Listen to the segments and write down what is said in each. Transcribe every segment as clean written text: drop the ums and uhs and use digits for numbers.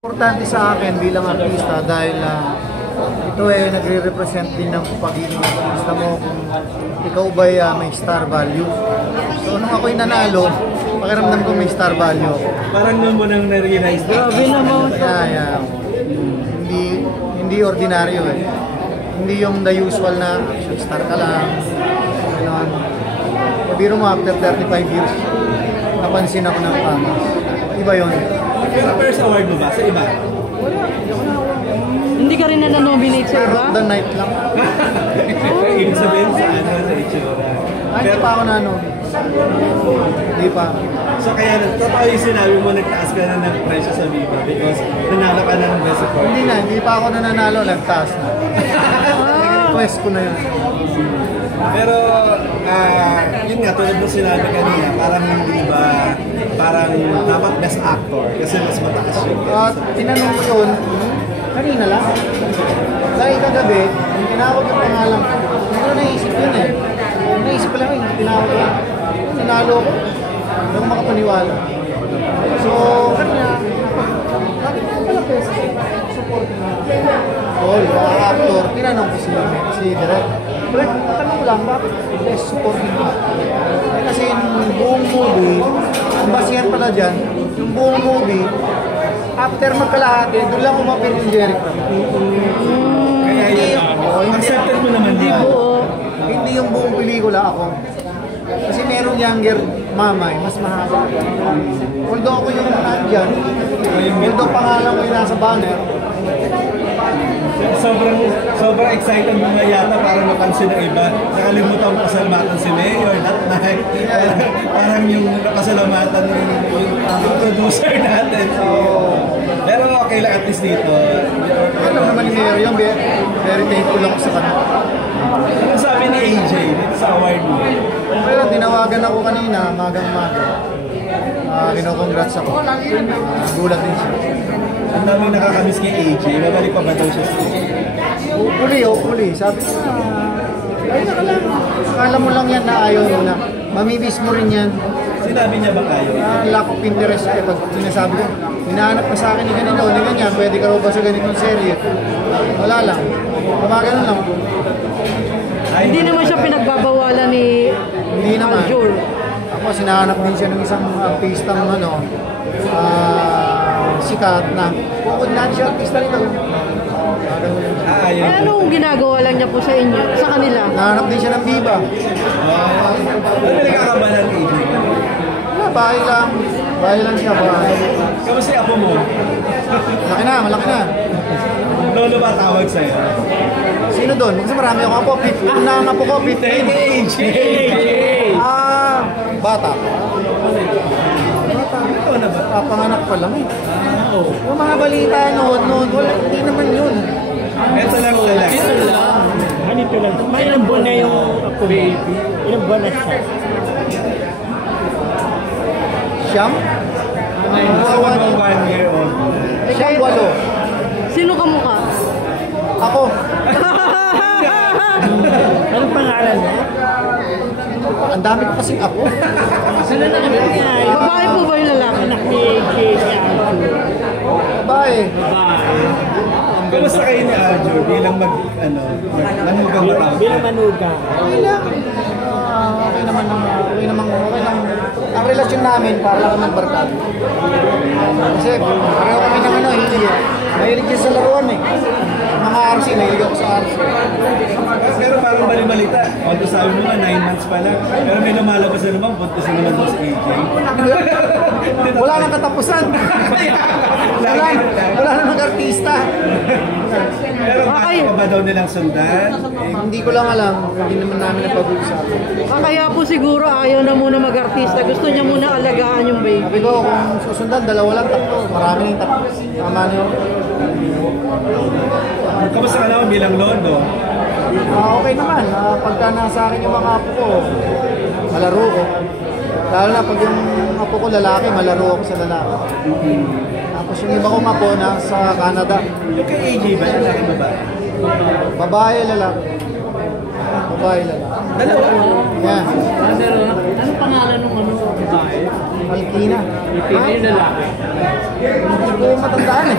Importante sa akin bilang artista dahil ito ay nagre-represent din ng pagiging artista mo kung ikaw ba may star value. So nung ako'y nanalo, pakiramdam ko may star value. Parang nung mo nang na-realize. Grabe naman. Yeah. Hindi ordinaryo eh. Hindi yung the usual na action star ka lang. Ganon. Biro mo after 35 years, napansin ako ng fans. Iba yun. Pero first award mo ba? Sa iba? Hindi ka rin na-nominate sa iba? The night lang. Ibig sabihin sa ano, sa itsura. Hindi pa ako Hindi pa. So kaya totoo yung sinabi mo, nagtaas ka na ng presyo sa Viva because nanalo ka ng best support. Hindi pa ako nanalo, nagtaas na. Request ko na yun. Pero, yun nga, tulad ng sinabi kanina, parang hindi ba, parang dapat best actor kasi mas mataas yun. Tinanong ko yun, kanina lang. Dahil kagabi, yung tinawag yung pangalan ko, hindi ko naisip yun eh. Naisip ko lang tinawag ko lang. Sinalo ko, hindi ako makapaniwala. So, kanina, bakit ko pala best support na? Yung mga actor, tinanong ko si Direk. Direk, tanong ko lang, bakit best support nito? Kasi yung buong movie, ang basihan pala dyan, yung buong movie, after magkalahati, doon lang umapir yung Jericho. Kaya yun, accepted mo naman din. Hindi yung buong pelikula ako. Kasi merong younger mamay, mas mahaba. Although ako yung nandyan, although pangalan ko yung nasa banner, sobrang excited mo nga yata para mapansin ng iba. Nakalimutan mo pasalamatan si Mayor that night. Parang yung pasalamatan yung producer natin. So, pero okay lang at least dito. alam naman ni Mayor yung very thankful ako sa kanya. Ano sabi ni AJ dito sa award mo? Pero tinawagan ako kanina, magang-maga. Kino-congrats ako. Gulat din siya. Ang daming nakakamiss kay AJ. Babalik pa ba daw siya sa Uli. Sabi ko na, ay naka lang. Akala mo lang yan na ayaw mo na. Mamimiss mo rin yan. Sinabi niya ba kayo? Lack of interest eh. Pag sinasabi ko, hinahanap pa sa akin ni ganito, ni ganyan, pwede ka raw ba sa ganitong serye? Wala lang. Kumagano lang. Hindi naman siya pinagbabawalan ni Hindi naman. Joel. Ako, sinahanap din siya ng isang artistang sikat na bukod na siya artista nito. Eh, anong ginagawa lang niya po sa inyo, sa kanila? Nahanap din siya ng Viva. Ano pinagkakabalan ni AJ? Wala, bahay lang siya, bahay. Kamusta yung apo mo? Malaki na. Lolo ba tawag sa'yo? Sino doon? Kasi marami akong apo. 15 na ang apo ko, 15. AJ! Bata. Ito na ba? Panganak pa lang eh. Yung mga balita noon, wala, hindi naman yun. Ito lang lalaki. Ito lang. Ganito lang. May ilang buwan na yung ako, baby. Ilang buwan na siya. Siyam? So, 1 year old. Siyam, 8. Sino ka mukha? Ako. Anong pangalan mo? Ang dami ko kasing apo. Sino na kami niya? Babae po ba yung lalaki? Anak ni Casey Arthur. Babae. Babae. Kamusta kayo ni Arjur bilang manugang matawag? Bilang manugang. Okay lang. Okay naman. Ang relasyon namin, para lang kami barkada. Kasi pareho kami ng hilig eh. Mahilig siya sa laruan eh. Mga RC, nahilig ako sa RC. Pero parang balibalita. Although sabi mo nga 9 months pa lang. Pero may lumalabas na naman, puntos na naman sa AJ. Wala nang katapusan. Wala nang mag-artista. Pero bakit pa ba daw nilang sundan? Hindi ko lang alam. Hindi naman namin napag-uusapan. Kaya po siguro ayaw na muna mag-artista. Gusto niya muna alagaan yung baby. Sabi ko, kung susundan, 2 lang, 3. Marami na yung 3. Tama na yun. Kamusta ka naman bilang londo? Okay naman. Pagka nasa akin yung mga apo ko, malaro ko. Lalo na pag yung apo ko lalaki, malaro ako sa lalaki. Tapos yung iba kong apo nasa Canada. Yung kay AJ ba? Lalaki babae? Babae, lalaki. Babae, lalaki. Dalawa? Yan. Anong pangalan ng babae? Alkina. Ipili yung lalaki. Hindi ko matandaan eh.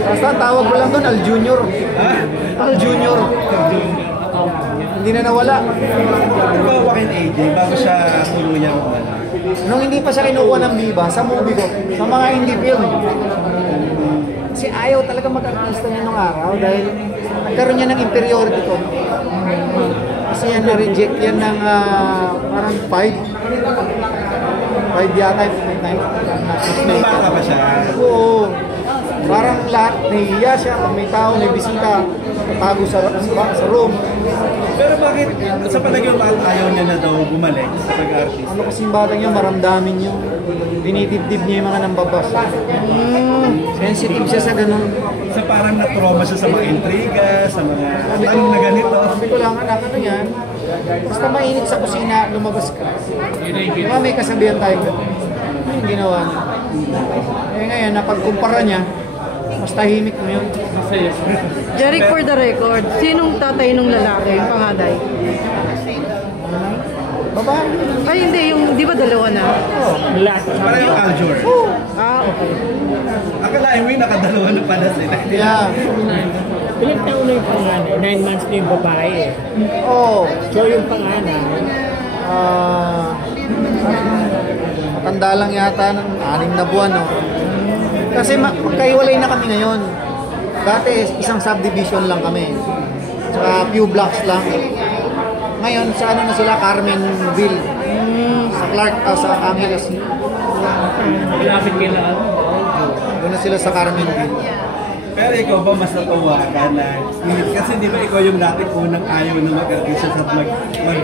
Basta tawag ko lang doon, Al Junior. Al Junior. Hindi na nawala. Nagbawa kay AJ bago siya tuluyang Nung hindi pa siya kinukuha ng Viva, sa movie ko, sa mga indie film. Kasi ayaw talaga mag-artista niya nung araw dahil nagkaroon niya ng inferiority ko. Kasi yan na-reject yan ng parang 5 yata yung Nung bata pa siya. Oo. Parang lahat, nahihiya siya pag may tao, may bisita, tatago sa room. Pero bakit sa palagay mo bakit ayaw niya na daw bumalik sa pag-artist? Ano kasi yung batang niya, maramdamin yung dinidibdib niya yung mga nambabas. Sensitive siya sa ganun. Sa parang na-trauma siya sa mga intriga, sa mga tanong na ganito. Sabi ko lang, anak, ano yan? Basta mainit sa kusina, lumabas ka. Diba may kasabihan tayo? Ano yung ginawa niya? Eh ngayon, napagkumpara niya, mas tahimik mo yun. Jeric, for the record, sinong tatay nung lalaki, yung panganay? Babae. Ay, hindi, yung, di ba dalawa na? Lahat. Parang yung Aljur. Ah, okay. Akalain mo yung nakadalawa na pala sila. Yeah. Ilang taon na yung panganay? 9 months na yung babae eh. Oo. So yung panganay, Matanda lang yata ng 6 na buwan, no? Kasi magkahiwalay na kami ngayon. Dati isang subdivision lang kami. Tsaka few blocks lang. Ngayon sa ano na sila, Carmenville. Sa Clark, sa Angeles. malapit kayo na Doon na sila sa Carmenville. Pero ikaw ba mas natuwa ka na kasi di ba ikaw yung dati unang ayaw na mag-artista at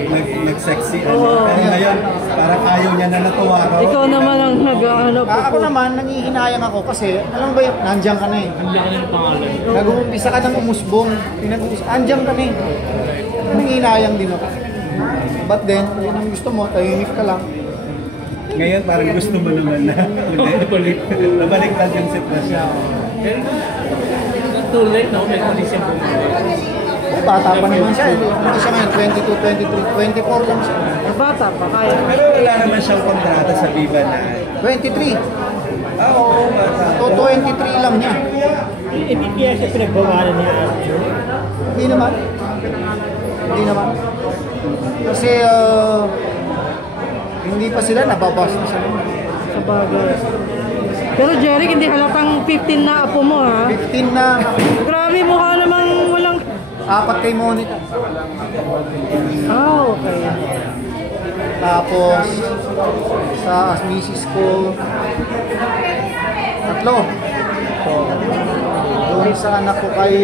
mag-sexy ano. Pero ngayon parang ayaw niya na natuwa ka. Ikaw naman ang nag-ano po. Ako naman, nangihinayang ako kasi, alam mo ba yung, nandiyan ka na eh. Hindi ka na yung pangalan. Nag-uumpisa ka ng umusbong, andyan ka na eh. Nangihinayang din ako. But then, yun ang gusto mo, tahimik ka lang. Ngayon parang gusto mo naman na nabaliktad yung sitwasyon. Too late na, may condition po. Bata pa naman siya. Hindi siya ngayon, 22, 23, 24 lang siya. Bata pa, kaya. Pero wala naman siyang kontrata sa Viva na 23. oo, bata. To 23 lang niya. Hindi kaya siya pinagbawalan niya Arthur. Hindi naman. Hindi naman. Kasi hindi pa sila nababas na siya. Sa bagay. Pero Jeric, hindi halatang 15 na apo mo, ha? 15 na. Grabe, mukha namang walang... 4 kay Monica. Ah, okay. Tapos sa misis ko 3. Doon sa anak ko kay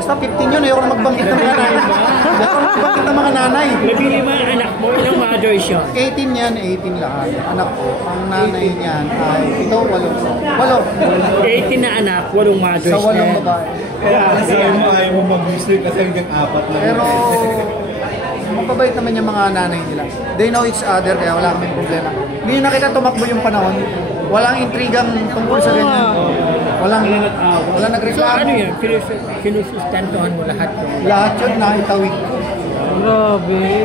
basta 15 yun, ayoko na magbanggit ng mga nanay. Ayoko na magbanggit ng mga nanay. Nabili mo ang anak mo, ilang mothers siya? 18 yan, 18 lahat. Anak ko, ang nanay niyan ay 8. 18 na anak, 8 mothers Sa 8 na. babae. Kaya sabi mo ayaw mo mag-gusto kasi hanggang 4 na. Pero mapabait naman yung mga nanay nila. They know each other kaya wala kaming problema. Hindi na kita tumakbo yung panahon. Walang intrigang tungkol sa ganyan. Walang So nagreklamo. ano yan, sinusustantuhan mo lahat. Lahat yun na itawid ko. Grabe.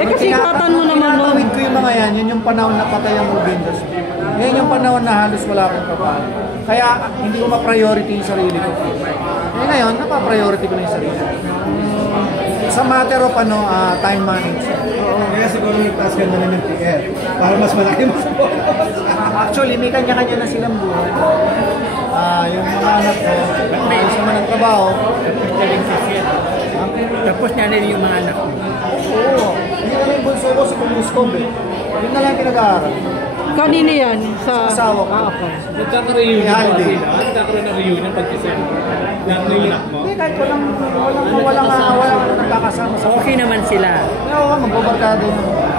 Eh kasi katan mo naman nun. Tinatawid ko yung mga yan, yun yung panahon na patay ang movie industry. Ngayon yung panahon na halos wala akong kapal. Kaya hindi ko ma-priority yung sarili ko. Eh ngayon, napa-priority ko na yung sarili ko. Sa matter of time management. Kaya siguro nagtaas ka na rin ng ticket para mas malaki mo sa Actually, may kanya-kanya na silang buhay. Yung mga anak ko, may isa man ng trabaho. Tapos na rin yung mga anak mo. Oo. Hindi na rin bunso ko sa Pumuskob eh. Yun na lang pinag-aaral. Kanina yan? Sa Asawa ko. Ah, okay. Nagkakaroon May holiday. Nagkakaroon ng reunion pag-isa. Lahat ng anak mo. Hindi, kahit walang nagkakasama sa Okay naman sila. Oo, magbabarkado.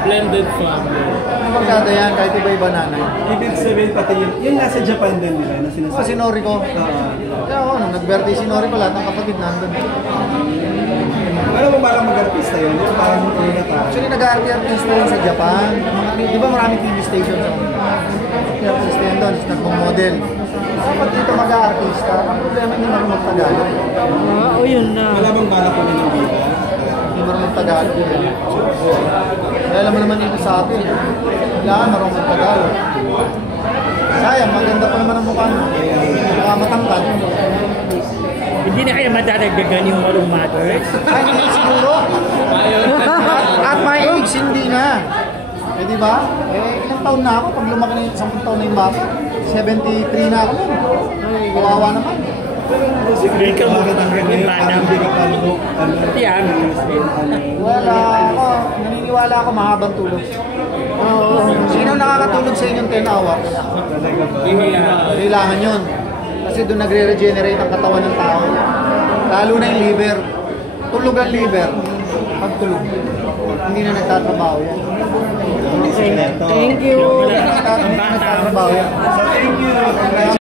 Blended family. Magbabarkado yan, kahit iba-iba nanay. Ibig sabihin pati yung nasa Japan din nila na Oo, sinasabi. si Nori ko. Kaya ako, nung nag-birthday si Nori ko, lahat ng kapatid nandun. Alam mo parang mag-artista yun? Yung parang una pa. Actually, nag-artista yun sa Japan. Di ba maraming TV stations ako? Nag-artista yun doon, nagmamodel. Dapat dito mag-artista, ang problema hindi marunong mag-Tagalog. Ah, o yun na. Wala bang balak ko ng Viva? hindi marunong Tagalog yun. Kaya alam mo naman dito sa atin, kailangan marunong Tagalog. Sayang, maganda pa naman ang mukha niya. Matangkad. Hindi na kaya madadagdagan yung walong mothers? Ay, hindi siguro. At my age, hindi na. Eh, di ba? Eh, ilang taon na ako? Pag lumaki na yung 10 taon na yung bata, 73 na ako. Ay, kawawa naman. Ikaw Bakit ang ganyan? Parang hindi ka pa look. Tiyan. Wala ako. Naniniwala ako mahabang tulog. Oo. Sino nakakatulog sa inyong 10 hours? Kailangan yun. Kasi doon nagre-regenerate ang katawan ng tao. Lalo na yung liver. Tulog ang liver. Pag tulog. Hindi na nagtatrabaho yan. Thank you. Hindi na nagtatrabaho yan. So, thank you.